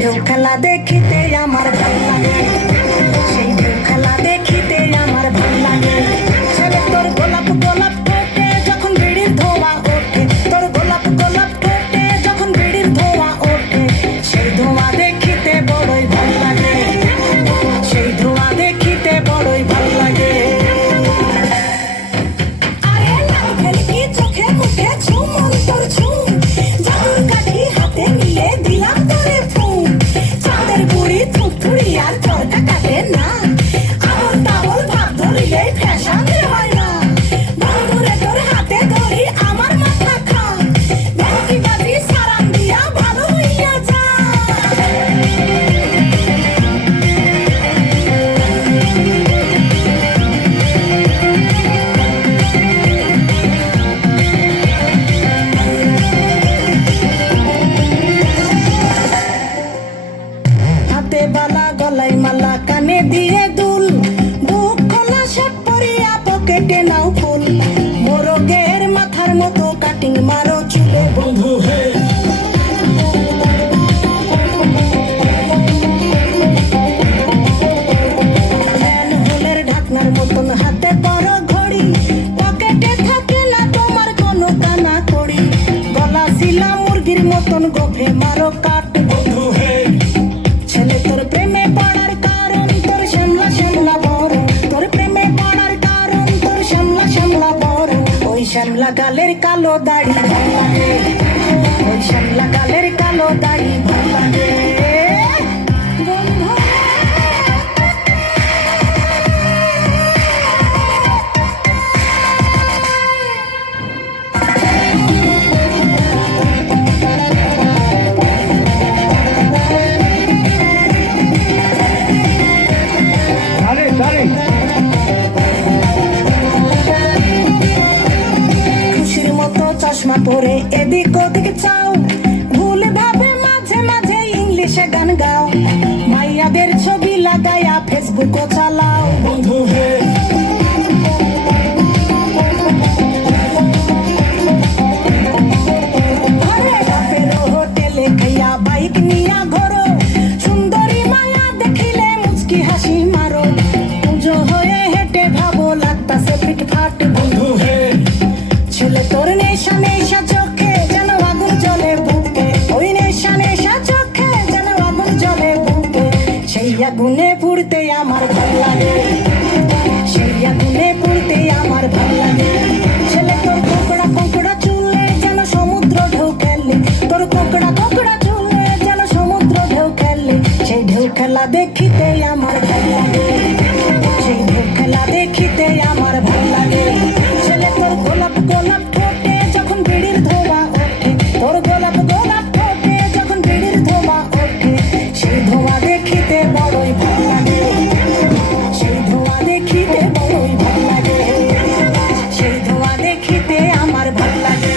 ঢেউ খেলা দেখিতে আমার ভাল লাগে, সেই ঢেউ খেলা দেখিতে আমার ভাল লাগে। ছেলে তোর গোলাপ গোলাপ ঠোঁটে যখন বিড়ির ধোঁয়া ওঠে, তোর গোলাপ গোলাপ ঠোঁটে যখন বিড়ির ধোঁয়া ওঠে, সেই ধোঁয়া দেখিতে বড়ই ভাল লাগে, সেই ধোঁয়া দেখিতে বড়ই ভাল লাগে। আরে লাল ভেলকি চোখে মুখে ঝুমুর তোর ঝুম, জাদুর কাঠি হাতে নিয়ে দিলাম তোরে ফুম। চাঁদের বুড়ি থুথুড়ি আর চরকা কাটে না, আবল তাবল ভাব ধরিলে ফ্যাশন হয় না। বন্ধুরে তোর হাতে ধরি আমার মাথা খা, ভেলকি বাজি সারান দিয়া ভালো হইয়া যা। হাতে বালা গলায় মালা কানে দিয়ে দুল, বুক খোলা শার্ট পরিয়া পকেটে নাও ফুল। মোরগের মাথার মতো কাটিং মারো চুলে বন্ধু হে। ম্যানহোলের ঢাকনার মতন হাতে বড় ঘড়ি, পকেটে থাকে না তোমার কোনো কানা কড়ি। গলা শিলা মুরগির মতন গোফে মারো কাট বন্ধু হে। ছেলে তোর প্রেমে পড়ার কারণ তোর শ্যামলা শ্যামলা বড়, তোর প্রেমে পড়ার কারণ তোর শ্যামলা শ্যামলা বড়। ওই শ্যামলা গালের কালো দাড়ি ভাল লাগে, ওই শ্যামলা গালের কালো দাড়ি ভাল লাগে। বন্ধু খুশির মতো চশমা পরে এদিক ওদিক চাও, ভুল ভাবে মাঝে মাঝে ইংলিশে গান গাও। মাইয়াদের ছবি লাগায়া ফেসবুকও চালাও বন্ধু হে। আরে বাপের হোটেলে খাইয়া বাইক নিয়া ঘোরো, সুন্দরী মায়া দেখিলে মুচকি হাসি মারো। পুজো হয়ে হেঁটে ভাবো লাগতাছে ফিটফাট বন্ধু হে। ছেলে তোর নেশা নেশা চোখে যেন আগুন জ্বলে বুকে, ওই নেশা নেশা চোখে যেন আগুন জ্বলে বুকে। সেই আগুনে পুড়তে আমার ভাল লাগে, সেই আগুনে পুড়তে আমার ভাল লাগে। ছেলে তোর কোকড়া কোকড়া চুলে যেন সমুদ্র ঢেউ খেলে, তোর কোকড়া কোকড়া চুলে যেন সমুদ্র ঢেউ খেলে। সেই ঢেউ খেলা দেখিতে আমার ভাল লাগে, সেই ঢেউ খেলা দেখিতে আমার ভাল লাগে। ছেলে তোর গোলাপ গোলাপ ঠোঁটে যখন বিড়ির ধোঁয়া ওঠে, তোর গোলাপ গোলাপ ঠোঁটে যখন বিড়ির ধোঁয়া ওঠে, সেই ধোঁয়া দেখিতে বড়ই ভাল লাগে, সেই ধোঁয়া দেখিতে বড়ই ভাল লাগে, সেই ধোঁয়া দেখিতে আমার ভাল লাগে।